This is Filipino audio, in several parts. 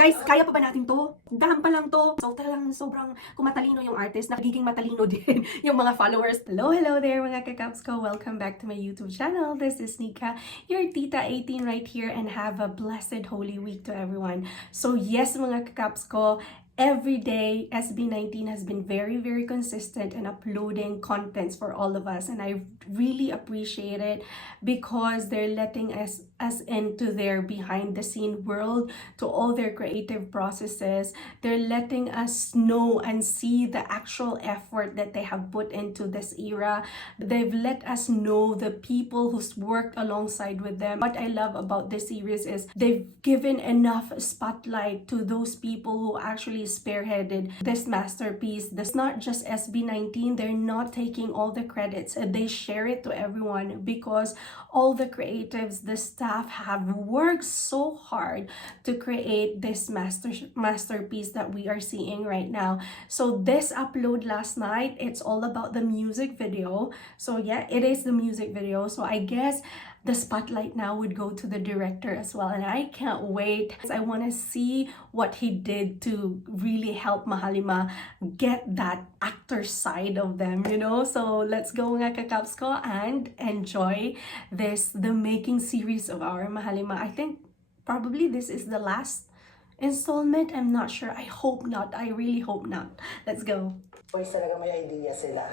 Guys, kaya pa ba natin to? Dam pa lang to. So talagang sobrang kumatalino yung artist, nagiging matalino din yung mga followers. Hello there mga kakaps ko. Welcome back to my YouTube channel. This is Nika, your Tita 18 right here, and have a blessed Holy Week to everyone. So yes mga kakaps ko, every day, SB19 has been very consistent in uploading contents for all of us, and I really appreciate it because they're letting us into their behind the scene world, to all their creative processes. They're letting us know and see the actual effort that they have put into this era. They've let us know the people who's worked alongside with them. What I love about this series is they've given enough spotlight to those people who actually spearheaded this masterpiece. That's not just SB19. They're not taking all the credits. They share it to everyone because all the creatives, the staff have worked so hard to create this masterpiece that we are seeing right now. So this upload last night, it's all about the music video. So yeah, it is the music video. So I guess the spotlight now would go to the director as well, and I can't wait. I want to see what he did to really help Mahalima get that actor side of them, you know. So let's go mga kakaps ko and enjoy the making series of our Mahalima. I think probably this is the last installment. I'm not sure. I hope not. I really hope not. Let's go. Boys talaga may idea sila.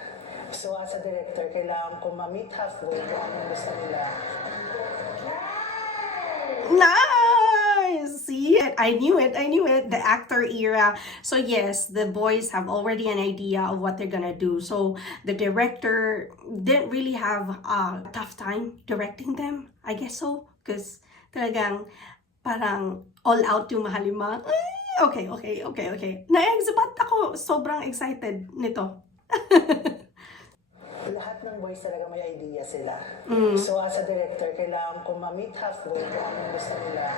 So as a director, kailangan ko ma-meet halfway kung anong gusto nila. Nice! See it? I knew it. The actor era. So yes, the boys have already an idea of what they're gonna do. So the director didn't really have a tough time directing them. I guess so. Because talagang parang all out yung Mahalima. Okay. Na-exhibit ako. Sobrang excited nito. Lahat ng boys talaga may idea sila. So as a director, kailangan ko ma-meet halfway kung anong gusto nila.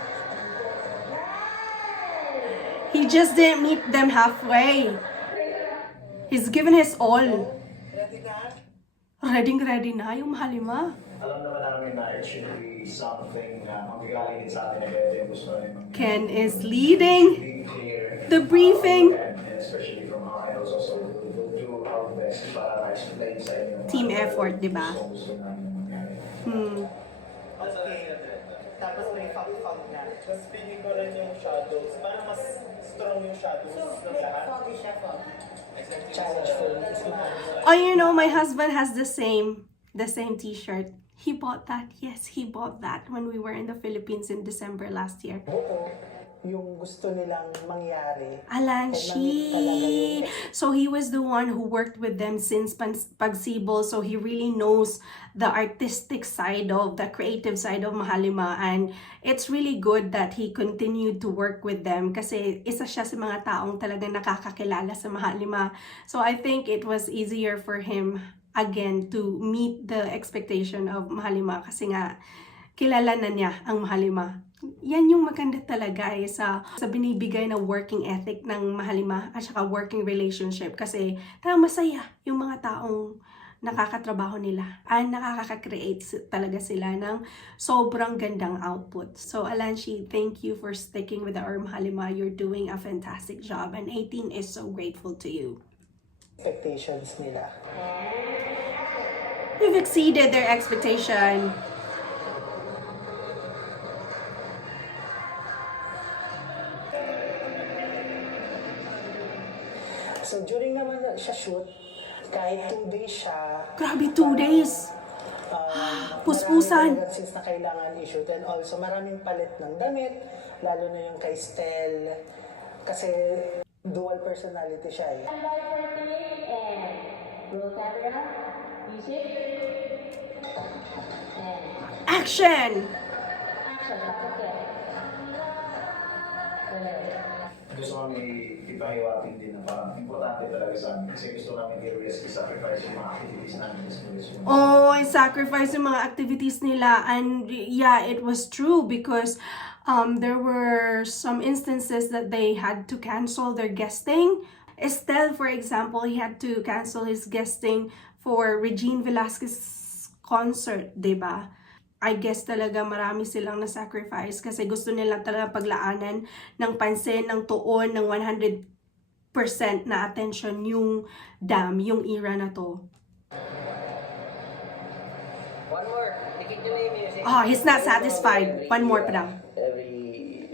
He just didn't meet them halfway. He's given his all. Ready na yung Mahalima. Alam naman namin na it should be something na magagaling sa atin na pwede gusto rin. Ken is leading the briefing. And especially from our idols also, we'll do our best para explain sa inyo. Team effort, di ba? Gusto namin mangyari. Tapos may fog na. Mas feeling ko rin yung shadows. Parang mas strong yung shadows ng lahat. Foggy siya, foggy. Challenge for me is Oh, you know, my husband has the same t-shirt. He bought that. Yes, he bought that when we were in the Philippines in December last year. buo yung gusto nilang mangyari. Alanshi. So he was the one who worked with them since Pagsibol. So he really knows the artistic side of, the creative side of Mahalima. And it's really good that he continued to work with them kasi isa siya sa mga taong talagang nakakakilala sa Mahalima. So I think it was easier for him again to meet the expectation of Mahalima kasi nga kilala na niya ang Mahalima. Yan yung maganda talaga sa binibigay na working ethic ng Mahalima at saka working relationship kasi masaya yung mga taong nakakatrabaho nila and nakaka-create talaga sila ng sobrang gandang output. So Alanshi, thank you for sticking with our Mahalima. You're doing a fantastic job and 18 is so grateful to you. Expectations nila. You've exceeded their expectation. So during naman siya shoot, kahit 2 days siya. Grabe, 2 days. Puspusan. Maraming since na kailangan i-shoot, and also maraming palit ng damit, lalo na yung kay Stel. Kasi dual personality siya eh. Action! Gusto kami ipahiwatin din na parang importante talaga sa amin kasi gusto namin i-risk, i-sacrifice yung mga activities namin. Oh, I sacrificed yung mga activities nila, and yeah, it was true because there were some instances that they had to cancel their guesting. Estelle, for example, he had to cancel his guesting for Regine Velasquez's concert, diba? I guess talaga marami silang na-sacrifice kasi gusto nila talaga paglaanan ng pansin, ng tuon, ng 100% na attention yung Damn, yung era na to. One more. Dikit nyo na yung music. Oh, he's not satisfied. One more pa daw.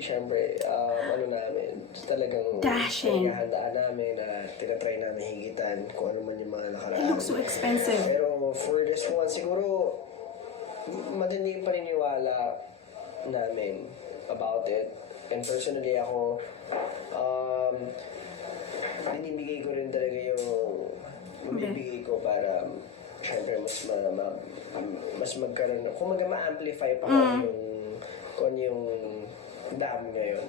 Siyempre, ano namin, talagang Dashing. pinaghahandaan namin na tinatry namin higitan kung ano man yung mga nakaraan. It looks so expensive. Pero for this one, siguro, matindi yung paniniwala namin about it. And personally ako, binibigay ko rin talaga yung mabibigay ko para syempre mas magkaroon, kung ma-amplify pa kung yung dam ngayon.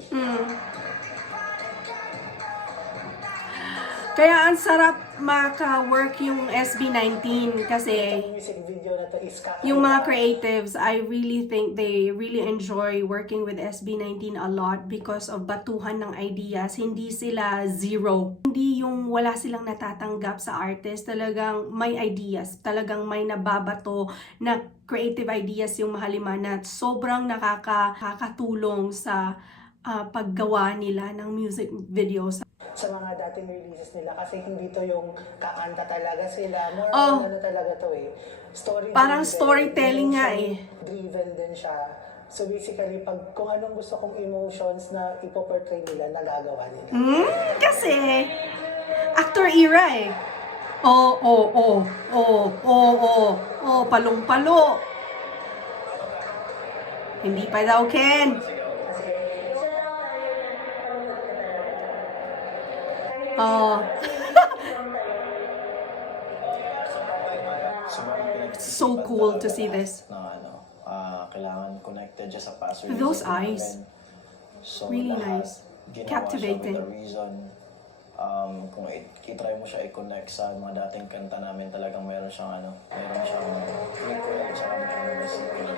Kaya ang sarap maka-work yung SB19 kasi Itong music video na to is yung mga creatives, I really think they really enjoy working with SB19 a lot because of batuhan ng ideas. Hindi sila zero. Hindi yung wala silang natatanggap sa artist. Talagang may ideas. Talagang may nababato na creative ideas yung Mahalima na sobrang nakakatulong sa paggawa nila ng music videos. sa mga dating releases nila kasi hindi to yung kakanta talaga sila. More Oh. on ano talaga to eh. Story Parang driven, storytelling nga eh. Driven din siya. So basically, pag kung anong gusto kong emotions na ipoportray nila, nagagawa nila. Kasi actor era eh. Palong-palo. Hindi pa daw, Ken. Oh, so cool to see this. Na kailangan connected siya sa past releases Those namin. eyes. So, Really lahat, nice. ginawa Captivating. siya with a reason. Kung i-try mo siya i-connect sa mga dating kanta namin, talagang meron siyang prequel, tsaka meron sequel.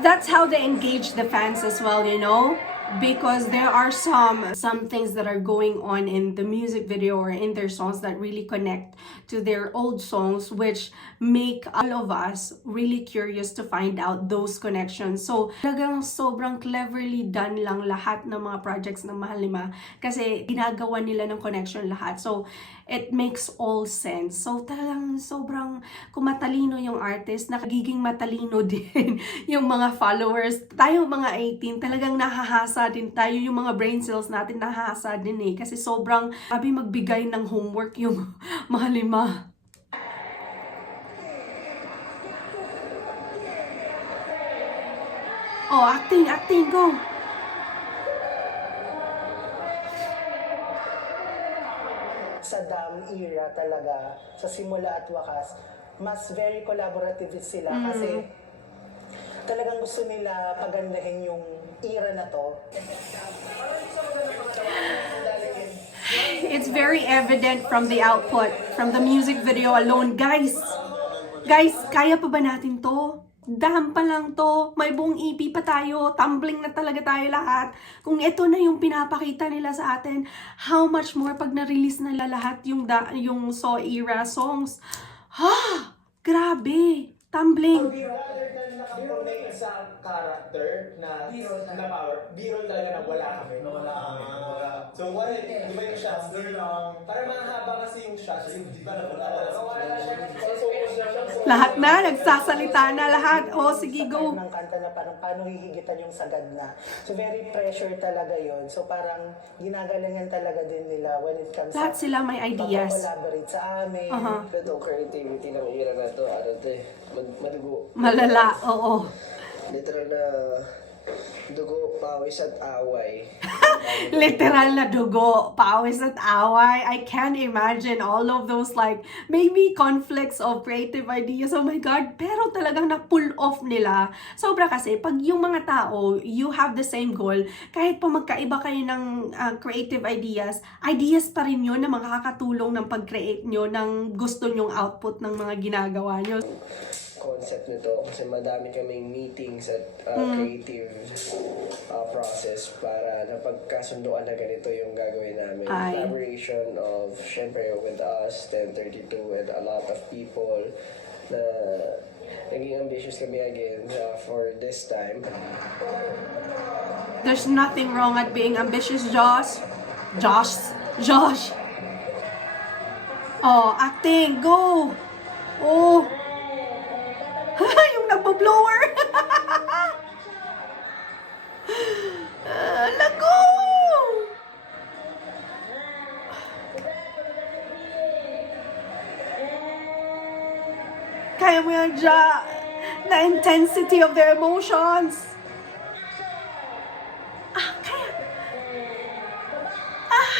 That's how they engage the fans as well, you know? Because there are some things that are going on in the music video or in their songs that really connect to their old songs, which make all of us really curious to find out those connections. So, talagang sobrang cleverly done lang lahat ng mga projects ng Mahalima kasi ginagawa nila ng connection lahat. So, it makes all sense. So, talagang sobrang kung matalino yung artist, nagiging matalino din yung mga followers. Tayo mga 18, talagang nahahasa din tayo, yung mga brain cells natin nahahasa din eh. Kasi sobrang sabi magbigay ng homework yung Mahalima. Oh, acting, go! Sa Dam era talaga, sa simula at wakas, mas very collaborative sila kasi talagang gusto nila pagandahin yung era na to. It's very evident from the output, from the music video alone. Guys, kaya pa ba natin to? Dam pa lang to. May buong EP pa tayo. Tumbling na talaga tayo lahat. Kung ito na yung pinapakita nila sa atin, how much more pag na-release na lahat yung So era songs. Ha! Grabe! Tumbling. Rather than nakaproon na yung isang character na power, B-roll talaga na wala kami. So, what if, di ba yung shots, parang mahaba kasi yung shots, di ba nawala talaga. Lahat na, nagsasalita na lahat. Oh, sige, go. Ng kanta na parang paano hihigitan yung sagad na. So very pressure talaga yon. So parang ginagalingan talaga din nila when it comes Lahat sila may ideas. collaborate sa amin. Pero itong creativity ng era na to, madugo. Malala, oo. Literal na dugo, pawis at away. Literal na dugo, pawis at away. I can't imagine all of those like maybe conflicts of creative ideas. Oh my God, pero talagang na-pull off nila. Sobra kasi, pag yung mga tao, you have the same goal, kahit pa magkaiba kayo ng creative ideas pa rin yun na makakatulong ng pag-create nyo ng gusto nyong output ng mga ginagawa nyo. Concept nito kasi madami kaming meetings at creative process para napagkasunduan na ganito yung gagawin namin. Ay. Collaboration of, syempre, with us, 1032, and a lot of people. na naging ambitious kami again for this time. There's nothing wrong at being ambitious, Josh. Josh. Oh, acting. Go. Oh. Yung nagbo-blower. Lago. Kaya mo yan, Ja. The intensity of their emotions.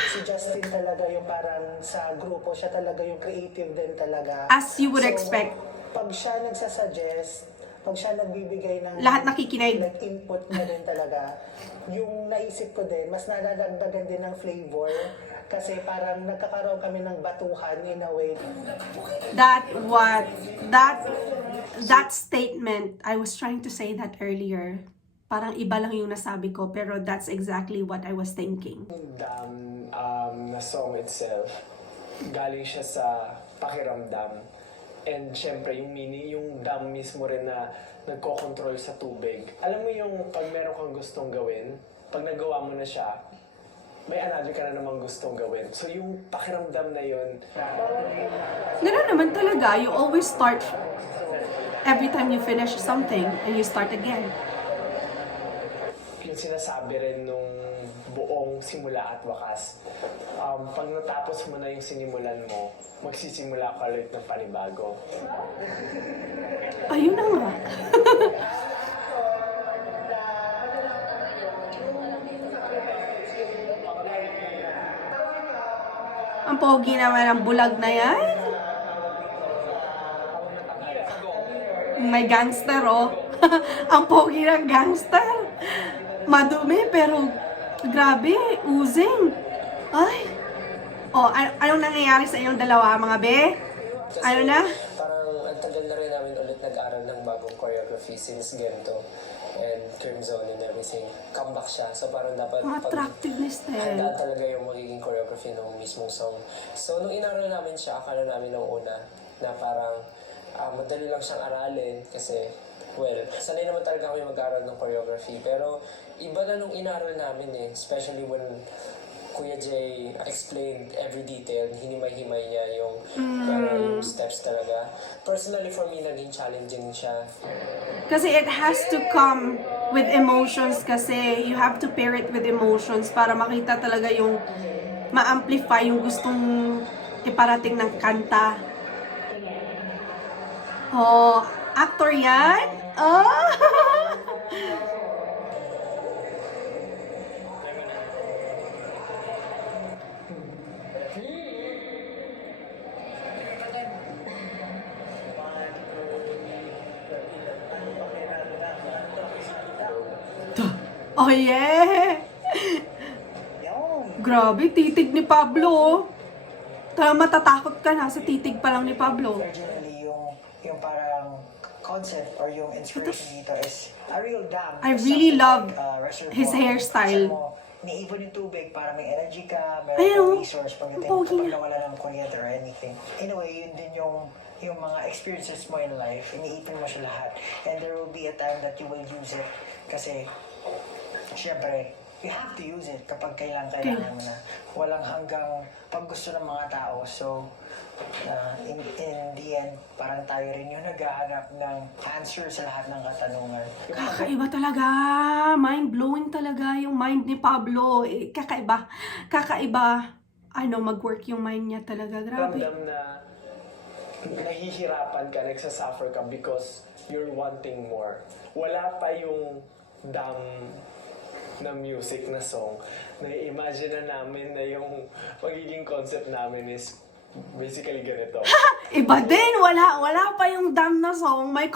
Si Justin talaga yung parang sa grupo, siya talaga yung creative din talaga. As you would expect. Pag siya nagsasuggest, pag siya nagbibigay ng Lahat nakikinig. input niya din talaga. Yung naisip ko din, mas nadadagdagan din ng flavor kasi parang nagkakaroon kami ng batuhan in a way. That statement, I was trying to say that earlier. Parang iba lang yung nasabi ko, pero that's exactly what I was thinking. Na song itself, galing siya sa pakiramdam. And syempre, yung dam mismo rin na nagko-control sa tubig. Alam mo yung pag meron kang gustong gawin, pag nagawa mo na siya, may another ka na namang gustong gawin. So yung pakiramdam na yun, Ganun naman talaga. You always start every time you finish something and you start again. yung sinasabi rin nung buong simula at wakas. Pag natapos mo na yung sinimulan mo, magsisimula ka ulit ng panibago. Ayun na nga. Ang pogi naman ang bulag na yan. May gangster, oh. Ang pogi ng gangster. Madumi, pero grabe, oozing. Ay. Oh, anong nangyayari sa inyong dalawa, mga be? Ano na? Parang ang tagal na rin namin ulit nag-aral ng bagong choreography since Gento and Crimson and everything. Comeback siya. So parang dapat Ang attractiveness na yan. handa talaga yung magiging choreography ng mismong song. So nung inaral namin siya, akala namin nung una na parang madali lang siyang aralin kasi well, sanay naman talaga kami mag-aral ng choreography. Pero iba na nung inaral namin especially when Kuya Jay explained every detail, hinimay-himay niya yung steps talaga. Personally for me, naging challenging siya. Kasi it has to come with emotions kasi you have to pair it with emotions para makita talaga yung ma-amplify yung gustong iparating ng kanta. Oh, actor yan? Oh! Oh yeah! Grabe, titig ni Pablo. Oh. Matatakot ka na sa titig pa lang ni Pablo. Originally, yung parang concept or yung inspiration dito is a real dam. I really love Reservoir. his hairstyle. Saan mo Iniipon yung tubig para may energy ka, may Ayun, resource ang pagdating pogi kapag niya. nawala ng kuryente or anything. Anyway, yun din yung mga experiences mo in life, iniipon mo siya lahat. And there will be a time that you will use it. Kasi, syempre, you have to use it kapag kailangan mo na. Walang hanggang pag gusto ng mga tao. So, in the end, parang tayo rin yung naghahanap ng answer sa lahat ng katanungan. Kakaiba talaga. Mind-blowing talaga yung mind ni Pablo. Kakaiba. Mag-work yung mind niya talaga. Grabe. Ramdam na nahihirapan ka, nagsasuffer ka because you're wanting more. Wala pa yung dam na music na song. Na-imagine na namin na yung magiging concept namin is basically ganito. Iba din. Wala pa yung damn na song. May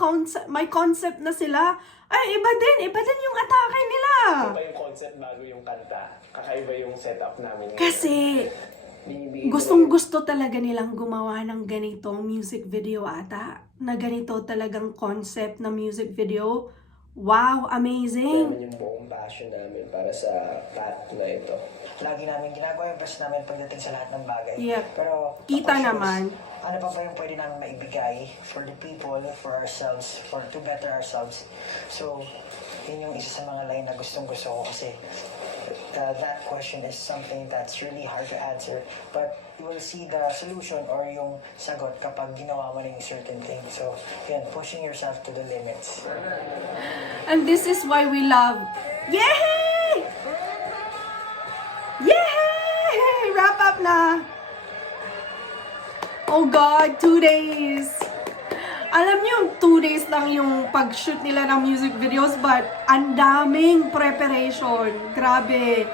concept na sila. Ay, iba din yung atake nila. Iba yung concept bago yung kanta. Kakaiba yung setup namin. Kasi, gustong-gusto talaga nilang gumawa ng ganitong music video ata. Na ganito talagang concept na music video. Wow, amazing! Namin yung buong passion namin para sa path na ito. lagi namin ginagawa yung best namin pagdating sa lahat ng bagay. Yep. Pero, Kita of course, naman. ano pa ba yung pwede namin maibigay for the people, for ourselves, to better ourselves. So, yun yung isa sa mga line na gustong-gusto ko kasi that question is something that's really hard to answer. But you will see the solution or yung sagot kapag ginawa mo na yung certain thing. So, yun, pushing yourself to the limits. And this is why we love. Yay! Yay! Wrap up na. Oh God, 2 days. Alam niyo, 2 days lang yung pag-shoot nila ng music videos, but ang daming preparation. Grabe.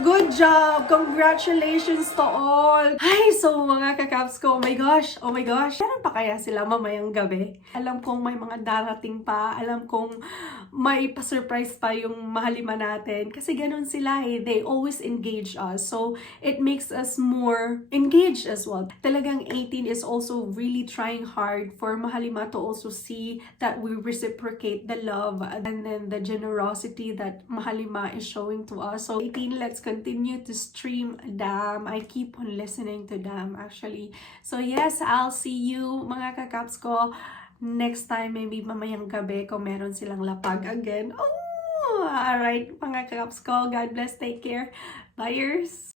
Good job! Congratulations to all! Ay, so mga kakaps ko, oh my gosh! Meron pa kaya sila mamayang gabi? Alam kong may mga darating pa. Alam kong may pa-surprise pa yung mahalima natin. Kasi ganun sila eh. They always engage us. So, it makes us more engaged as well. Talagang 18 is also really trying hard for mahalima to also see that we reciprocate the love and then the generosity that mahalima is showing to us. So, 18, let's continue to stream Dam. I keep on listening to Dam actually. So yes, I'll see you mga kakaps ko next time, maybe mamayang gabi kung meron silang lapag again. Oh, alright mga kakaps ko. God bless. Take care. Buyers.